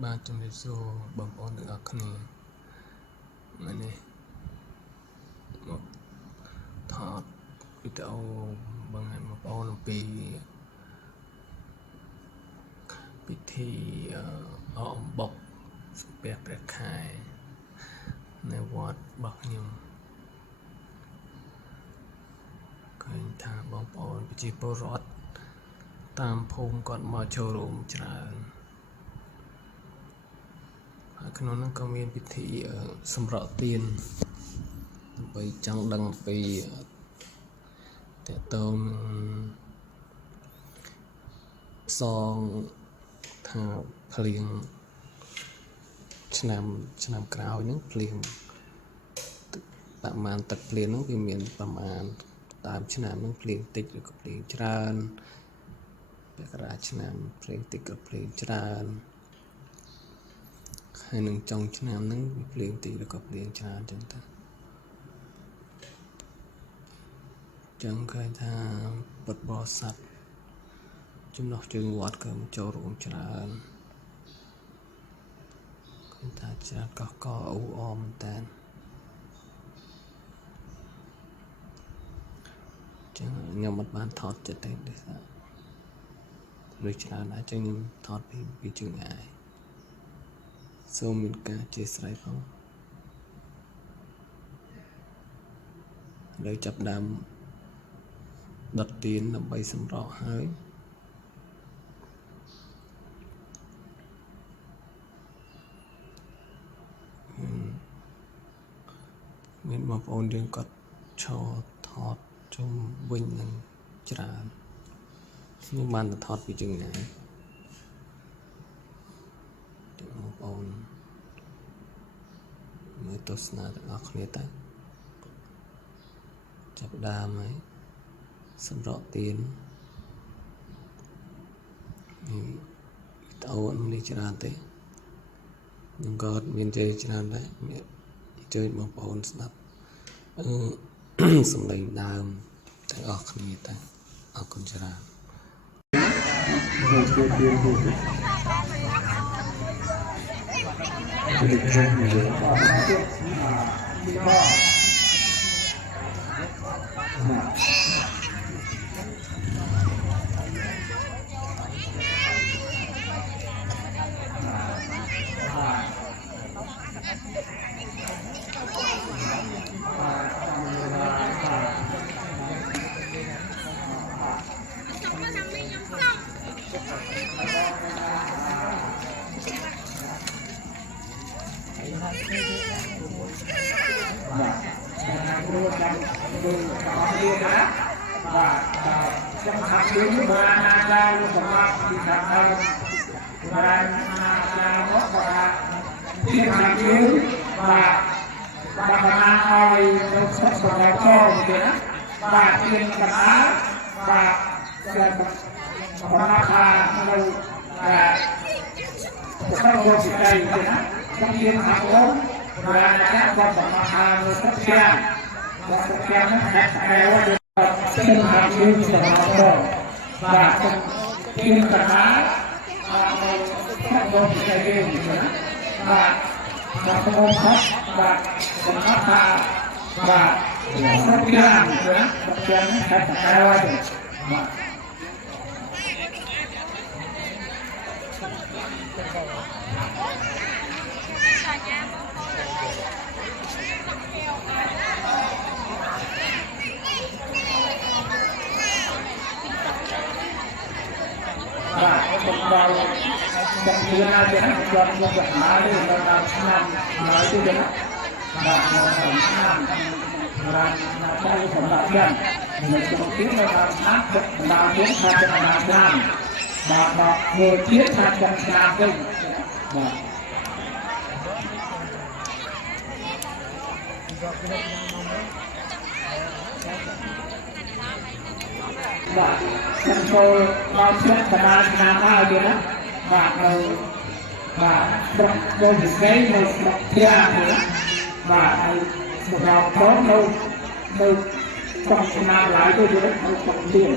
បាទជំរាបសួរបងប្អូនទាំងអស់គ្នាថ្ងៃនេះមកថតវីដេអូបង្ហាញបងប្អូនអំពីពិធីអំបុកសំពះព្រះខែនៅវត្តរបស់ខ្ញុំឃើញថាបងប្អូនប្រជាពលរដ្ឋតាមភូមិគាត់មកចូលរួមច្រើនក្នុងនោះក៏មានពិធីសម្រក់ទៀនដើម្បីចង់ដឹងពីតកតងផ្សងថាភ្លៀងឆ្នាំក្រោយហ្នឹងភ្លៀងប្រមាណទឹកភ្លៀងហ្នឹងវាមានប្រមាណតាមឆ្នាំហ្នឹងភ្លៀងតិចឬក៏ភ្លៀងច្រើនពាក់កណ្ដាលឆ្នាំភ្លៀងតិចក៏ភ្លៀងច្រើនហើយនឹងចុងឆ្នាំហ្នឹងភ្លៀងតិចឬក៏ភ្លៀងច្រើនចឹងទៅចឹងឃើញថាពុទ្ធបរិស័ទចំណុះជើងវត្តក៏ចូលរួមច្រើនឃើញថាច្រើនកកអ៊ូអមមែនតើចឹងខ្ញុំអត់បានថតចិត្តទេដូចថាដូចច្រើនដែរចឹងខ្ញុំថតពីជើងឯងសូមមានការអធិស្ឋានផងលើចាប់ដើមដុតទៀនដើម្បីសម្រក់ហើយមានបងប្អូនយើងគាត់ឈរថតជុំវិញនឹងច្រើនខ្ញុំបានទៅថតពីជើងឯងបងប្អូនមើលទស្សនាទាំងអស់គ្នាទៅចាប់ដើមហើយសម្រក់ទៀននេះតើអូននេះច្រើនទេខ្ញុំក៏មានជ័យច្រើនដែរមានជើញបងប្អូនស្ដាប់សំឡេងដើមទាំងអស់គ្នាទៅអរគុណច្រើនtrong học đến bữa ăn ra lúc mà đi học hơn và là một thiên hành yếu và hồi trong sách của nhà cho thế và thiên cả và còn là lâu là các cô chị đây thế trong thiên học lớn và các con của mà rất kèm và rất kèm nó đẹp trên hạt dương của họ rồi và trên cả các con cái game và các con khác và con khác và rất gan nữa rất gan hết cả rồi và một vào một người nào thì hắn chọn một vật mà đi vào làm nói tôi đến và làm và đây là một lần mình cũng biết là làm được làm đến hai trăm làm và người biết hai trăm làm đây và chân tôi bao xét và đang làm ai vậy đó và tôi thì cái một thia nữa và một đầu đó đâu đâu trong làm lại tôi được một phần tiền